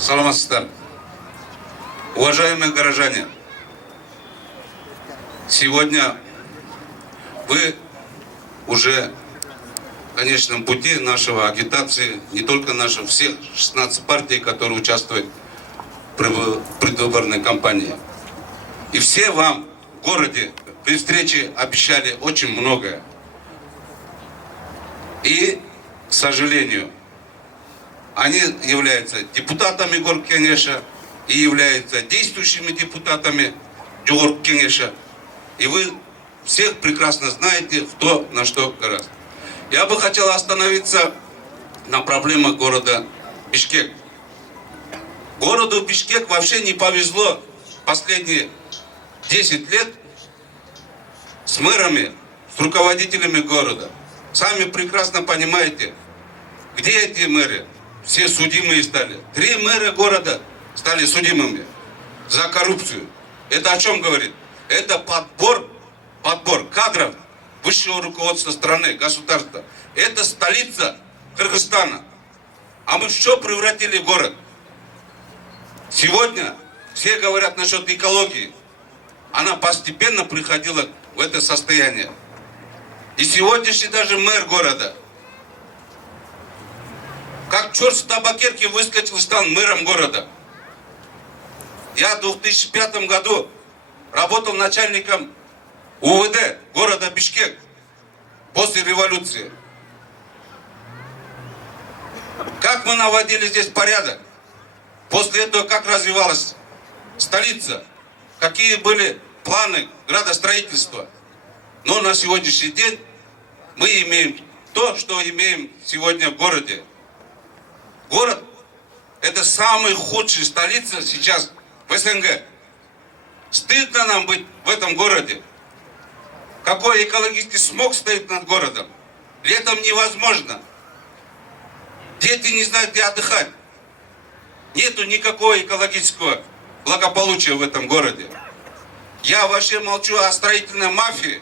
Саламатсыздар. Уважаемые горожане, сегодня вы уже в конечном пути нашего агитации, не только наших, всех 16 партий, которые участвуют в предвыборной кампании. И все вам в городе при встрече обещали очень многое. И, к сожалению, они являются депутатами Горкенеша и являются действующими депутатами Горкенеша. И вы всех прекрасно знаете, кто на что гораздо. Я бы хотел остановиться на проблемах города Бишкек. Городу Бишкек вообще не повезло последние 10 лет с мэрами, с руководителями города. Сами прекрасно понимаете, где эти мэры? Все судимые стали. 3 мэра города стали судимыми за коррупцию. Это о чем говорит? Это подбор кадров высшего руководства страны, государства. Это столица Кыргызстана. А мы в что превратили город? Сегодня все говорят насчет экологии. Она постепенно приходила в это состояние. И сегодняшний даже мэр города, как черт с табакерки, выскочил и стал мэром города. Я в 2005 году работал начальником УВД города Бишкек после революции. Как мы наводили здесь порядок? После этого как развивалась столица? Какие были планы градостроительства? Но на сегодняшний день мы имеем то, что имеем сегодня в городе. Город – это самая худшая столица сейчас в СНГ. Стыдно нам быть в этом городе. Какой экологический смог стоит над городом. Летом невозможно. Дети не знают, где отдыхать. Нету никакого экологического благополучия в этом городе. Я вообще молчу о строительной мафии,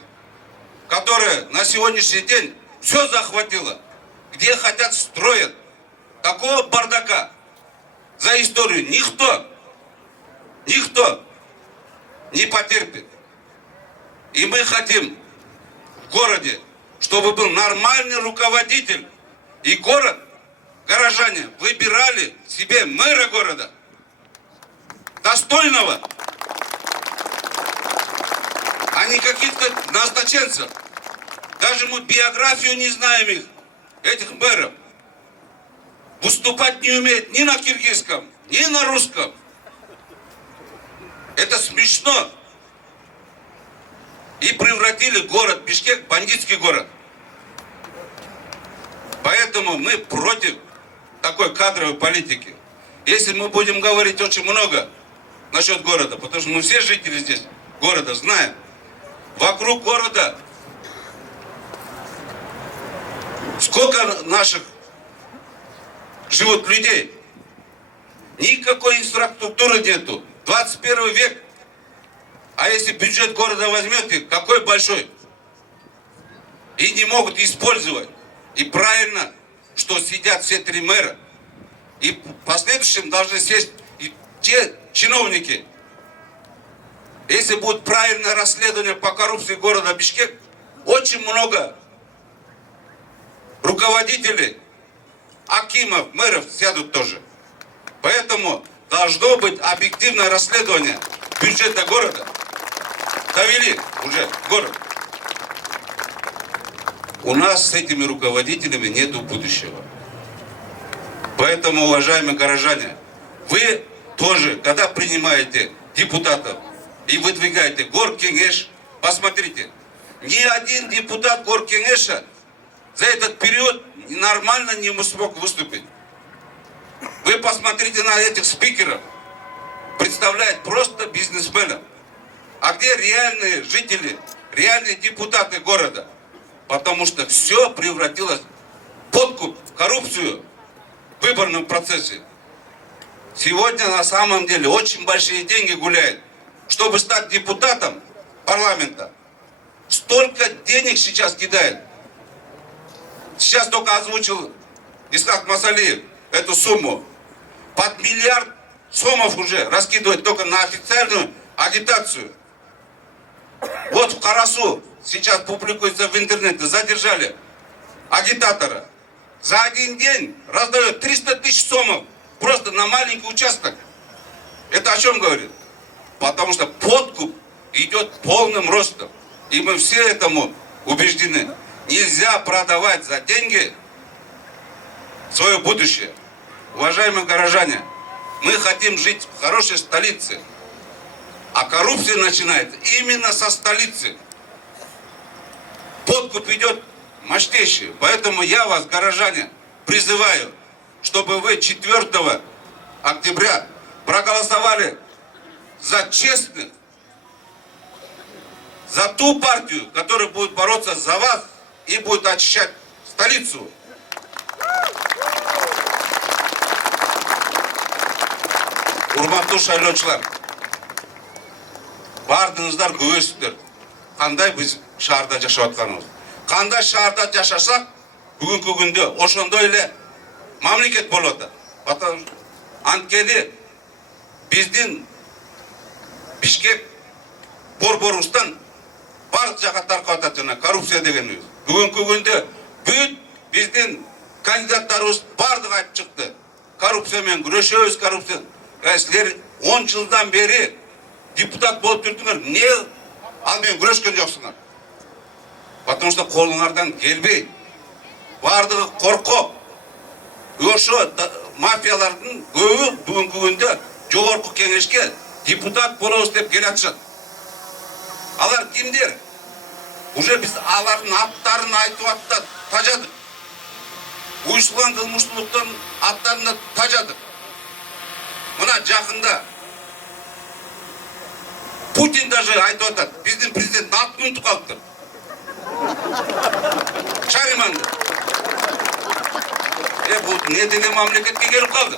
которая на сегодняшний день все захватила. Где хотят, строят. Такого бардака за историю никто не потерпит. И мы хотим в городе, чтобы был нормальный руководитель. И горожане выбирали себе мэра города. Достойного. А не каких-то назначенцев. Даже мы биографию не знаем их, этих мэров. Выступать не умеет ни на киргизском, ни на русском. Это смешно. И превратили город Бишкек в бандитский город. Поэтому мы против такой кадровой политики. Если мы будем говорить очень много насчет города, потому что мы все жители здесь города знаем, вокруг города сколько наших живут людей. Никакой инфраструктуры нету. 21 век. А если бюджет города возьмете, какой большой? И не могут использовать. И правильно, что сидят все 3 мэра. И в последующем должны сесть и те чиновники. Если будет правильное расследование по коррупции города Бишкек, очень много руководителей, акимов, мэров сядут тоже. Поэтому должно быть объективное расследование бюджета города. Довели уже город. У нас с этими руководителями нету будущего. Поэтому, уважаемые горожане, вы тоже, когда принимаете депутатов и выдвигаете Горкенеш, посмотрите, ни один депутат Горкенеша за этот период нормально не смог выступить. Вы посмотрите на этих спикеров. Представляют просто бизнесменов. А где реальные жители, реальные депутаты города? Потому что все превратилось в подкуп, в коррупцию в выборном процессе. Сегодня на самом деле очень большие деньги гуляют. Чтобы стать депутатом парламента, столько денег сейчас кидают. Сейчас только озвучил Исхак Масалиев эту сумму. под миллиард сомов уже раскидывают только на официальную агитацию. Вот в Карасу сейчас публикуется в интернете, задержали агитатора. За один день раздает 300 тысяч сомов просто на маленький участок. Это о чем говорит? Потому что подкуп идет полным ростом. И мы все этому убеждены. Нельзя продавать за деньги свое будущее. Уважаемые горожане, мы хотим жить в хорошей столице. А коррупция начинается именно со столицы. Подкуп идет мощнейший. Поэтому я вас, горожане, призываю, чтобы вы 4 октября проголосовали за честных, за ту партию, которая будет бороться за вас и будет очищать столицу. Урматтуу шайлоочулар, бардыңыздар күбөсүздөр. Кандай биз шаарда жашап атканыбыз. Кандай шаарда жашасак, бүгүнкү күндө ошондой эле мамлекет болот. Анткени биздин Бишкек борборубуздан бардык жака таркап атат жана коррупция дегенибиз. Бүгүнкү күндө бүт биздин кандидаттарыбыз бардыгы айтып чыкты. Коррупция менен күрөшөбүз, коррупция. Силер 10 жылдан бери депутат болуп жүрдүңөр. Не ал менен күрөшкөн жоксуңар? Потому что колуңардан келбейт. Бардыгы коркоп. Ошо мафиялардын көбү бүгүнкү күндө жогорку кеңешке депутат болобуз деп келатышат. Алар кимдер? Уже биз алардын аттарын айтып аттап тажадык. Уюшулган кылмыштуулуктун аттарына тажадык. Мына жакында Путин даже айтып атат, биздин президент атын унутуп калыптыр. Шариманды. Бул не деген мамлекетке келип калды?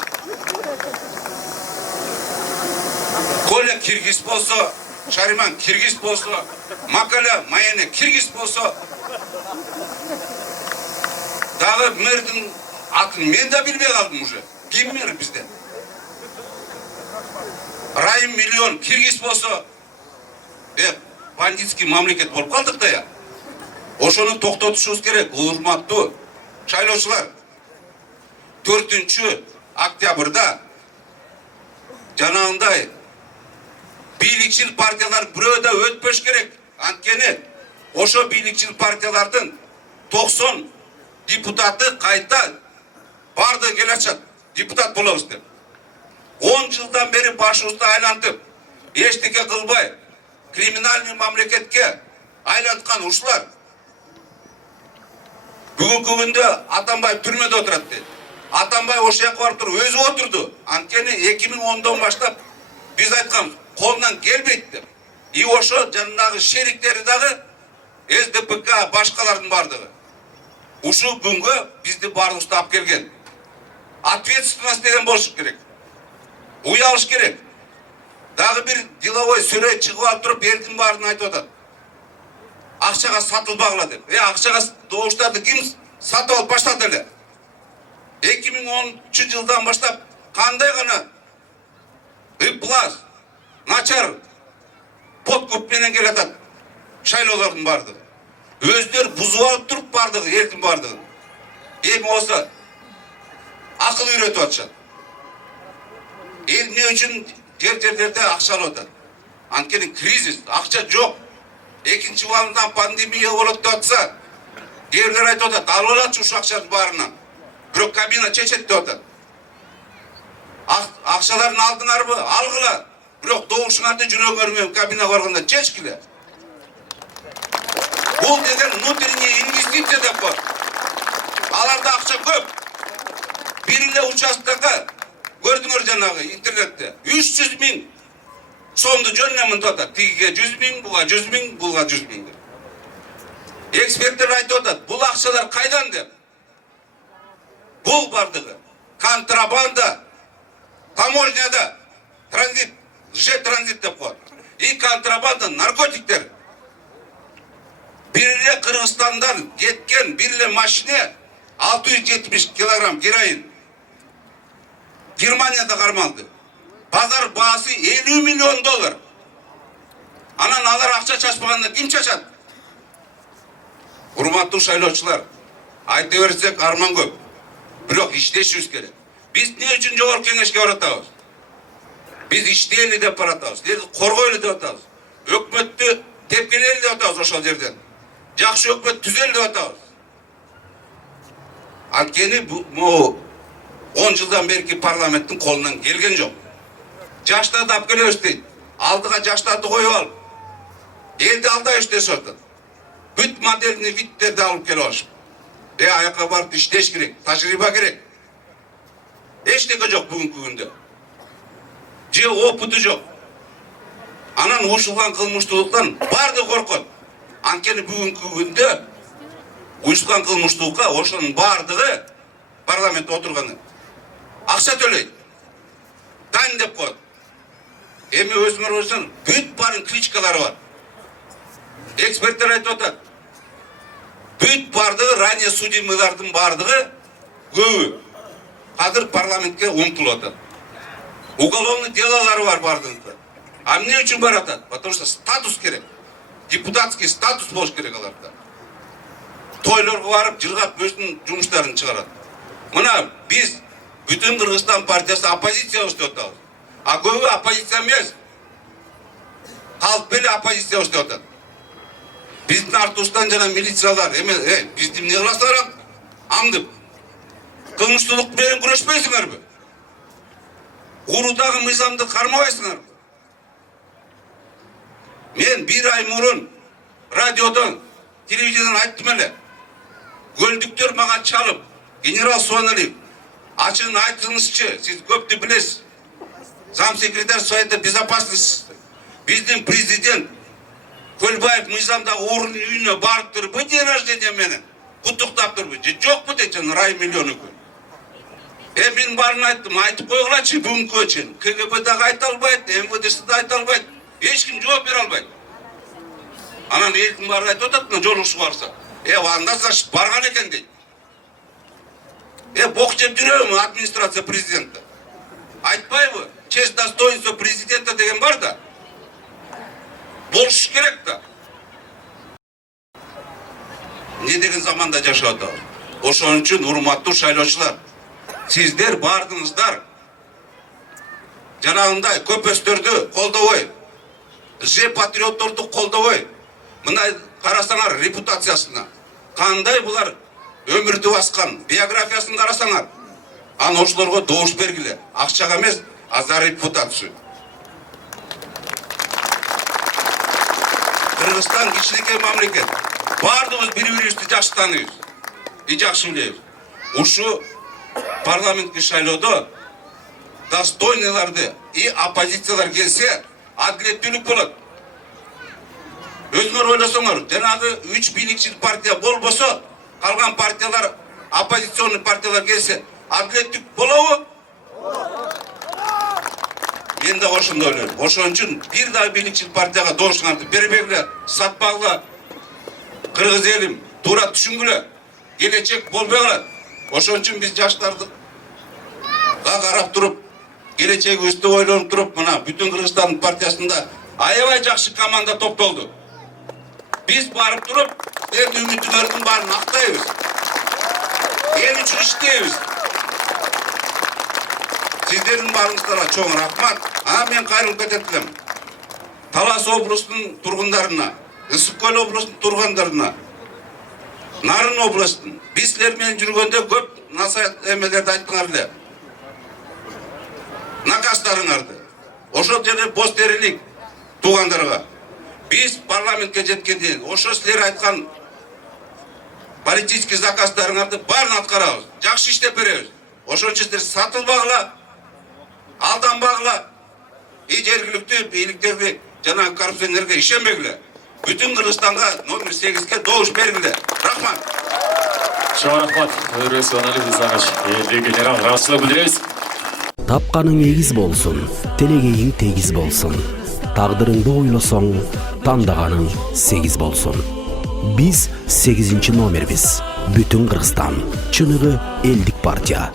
Коля киргиз болсо, Шариман киргиз болсо, Макаля Майене киргиз болсо, дагы мэрдин атын мен да билбей калдым уже. Ким мэр бизде? Райым миллион киргиз болсо, бандитский мамлекет болуп калдык да я. Ошону токтотушубуз керек, урматтуу шайлоочулар. 4 октябрда жанагындай бийликчил партиялар бирөө да өтпөш керек. Анткени ошо бийликчил партиялардын 90 депутаты кайта барды келатышат, депутат болобуз деп. 10 жылдан бери башыбызды айлантып, эчтеке кылбай, криминальный мамлекетке айланткан ушулар. Бүгүнкү күндө Атамбаев түрмөдө отурат дейт. Атамбаев ошол жака барып туруп өзү отурду. Анткени 2010дон баштап биз айтканбыз, колунан келбейт деп. И ошо жанындагы шериктери дагы СДПК башкалардын бардыгы. Ушул күнгө бизди баарыбызды алып келген. Ответственность деген болуш керек. Уялыш керек. Дагы бир деловой сүрөй чыгып алып туруп элдин баарын айтып атат. Акчага сатылбагыла деп. Акчага добуштарды ким сатып алып баштады эле? 2010 жылдан баштап кандай гана ыплас, начар подкуп менен келатат шайлоолордун бардыгы. Өздөрү бузуп алып туруп бардыгы, элдин бардыгын. Эми болсо акыл үйрөтүп атышат. Эл эмне үчүн жерлерде акча алып атат? Анткени кризис, акча жок. Экинчи валымдан пандемия болот деп атса, кээбирлер айтып атат, алып алачы ушул акчанын баарынан. Бирок кабина чечет деп атат. Акчаларын алдыңарбы? Алгыла. Бирок добушуңарды жүрөгүңөр менен кабинага барганда чечкиле. Бул деген внутренняя инвестиция деп коет. Аларда акча көп. Бир эле участкага көрдүңөр жанагы интернетте 300 000 сомду жөнөмүн деп атат. Тигиге 100 000, буга 100 000, буга 100 000 деп. Эксперттер айтып атат, бул акчалар кайдан деп. Бул бардыгы контрабанда, таможняда транзит, транзит деп коет. И контрабанда наркотиктер. Бир эле Кыргызстандан кеткен бир эле машина 670 килограмм героин. Германияда кармалды. Базар баасы 50 миллион доллар. Анан алар акча чачпаганда ким чачат? Урматтуу шайлоочулар, айта берсек арман көп. Бирок иштешибиз керек. Биз эмне үчүн жогорку кеңешке баратабыз? Биз иштейли деп баратабыз, коргойлу деп атабыз. Өкмөттү тепкелели деп атабыз ошол жерден. Жакшы өкмөт түзөлү деп атабыз. Анткени бул 10 жылдан берки парламенттин колунан келген жок. Жаштарды алып келебиз дейт. Алдыга жаштарды коюп алып, элди алдайбыз дешип атат. Бүт модельный видтерди алып келип алышып. Аяка барып иштеш керек, тажрыйба керек. Эчтеке жок бүгүнкү күндө. Же опыты жок. Анан уюшулган кылмыштуулуктан баардыгы коркот. Анткени бүгүнкү күндө уюшулган кылмыштуулукка ошонун баардыгы парламентте отурган акча төлөйт. Дайын деп коет. Эми өзүңөр ойлосоңор, бүт баарын кличкалары бар. Эксперттер айтып атат. Бүт баардыгы ранее судимыйлардын баардыгы көбү азыр парламентке умтулуп атат. Уголовный делолары бар баардыгында. А эмне үчүн баратат? Потому что статус керек. Депутатский статус болуш керек аларда. Тойлорго барып, жыргап өзүнүн жумуштарын чыгарат. Мына биз бүтүн Кыргызстан партиясы оппозициябыз деп атабыз. А көбү оппозиция эмес. Калп эле оппозициябыз деп атат. Биздин артыбыздан жана милициялар бизди эмне кыласыңар? Аңдып. Кылмыштуулук менен күрөшпөйсүңөрбү? Урудагы мыйзамды кармабайсыңарбы? Мен bir ай мурун радиодон, телевизиядон айттым эле. Көлдүктөр мага чалып, генерал Суаналиев, ачыгын айтыңызчы, сиз көптү билесиз. Замсекретарь Совета безопасности, биздин президент Көлбаев мыйзамдагы орун үйүнө барып турбу день рождения менен куттуктап турбу? Же жокпу дейчү рай миллиону. Мен барын айттым, айтып койгулачы бүгүнкүгө чейин. КГБ дагы айта албайт, МВД да айта албайт. Эч ким жооп бере албайт. Анан элдин баары айтып атат, мына жолугуш барса. Анда значит барган экен дейт. Бок жеп жүрөбү администрация президента? Айтпайбы? Честь, достоинство президента деген бар да. Болуш керек да. Не деген заманда жашап атабыз? Ошон үчүн урматтуу шайлоочулар, сиздер бардыңыздар жанагындай көпөстөрдү колдобой, патриотторду колдобой, мына карасаңар репутациясына, кандай булар өмүрдү баскан, биографиясын карасаңар, аны ошолорго добуш бергиле. Акчага эмес, а за репутацию. Кыргызстан кичинекей мамлекет. Бардыгыбыз бири-бирибизди жакшы тааныйбыз и жакшы билебиз. Ушу парламенттик шайлоодо достойныйларды и оппозициялар келсе, адилеттүүлүк болот. Өзүңөр ойлосоңор, жанагы 3 бийликчил партия болбосо, калган партиялар, оппозиционный партиялар келсе, адилеттүүлүк болобу? Мен да ошондой ойлойм. Ошон үчүн бир да бийликчил партияга добушуңарды бербегиле, сатпагыла. Кыргыз элим, туура түшүнгүлө. Келечек болбой калат. Ошон үчүн биз жаштарды карап туруп, келечегибизди ойлонуп туруп, мына бүтүн Кыргызстан партиясында аябай жакшы команда топтолду. Биз барып туруп, силердин үмүтүңөрдүн баарын актайбыз. Эл үчүн иштейбиз. Сиздердин баарыңыздарга чоң рахмат. Мен кайрылып кетет элем. Талас облусунун тургундарына, Ысык Көл облусунун тургундарына, Нарын областын, биз силер менен жүргөндө көп насаят эмелерди айттыңар эле. Накастарыңарды. Ошол жерде боз терилик туугандарга. Биз парламентке жеткенде ошо силер айткан политический заказдарыңарды баарын аткарабыз. Жакшы иштеп беребиз. Ошон үчүн силер сатылбагыла, алданбагыла, жергиликтүү бийликтерди жана коррупционерге ишенбегиле. Бүтүн Кыргызстанга номер 8-ке добуш бергиле. Рахмат. Чоң рахмат. Өрөс Суаналиев Исагач. Генерал ыраазычылык билдиребиз. Тапканың эгиз болсун, телегейиң тегиз болсун. Тагдырыңды ойлосоң, тандаганың 8 болсун. Биз 8-номербиз. Бүтүн Кыргызстан. Чыныгы элдик партия.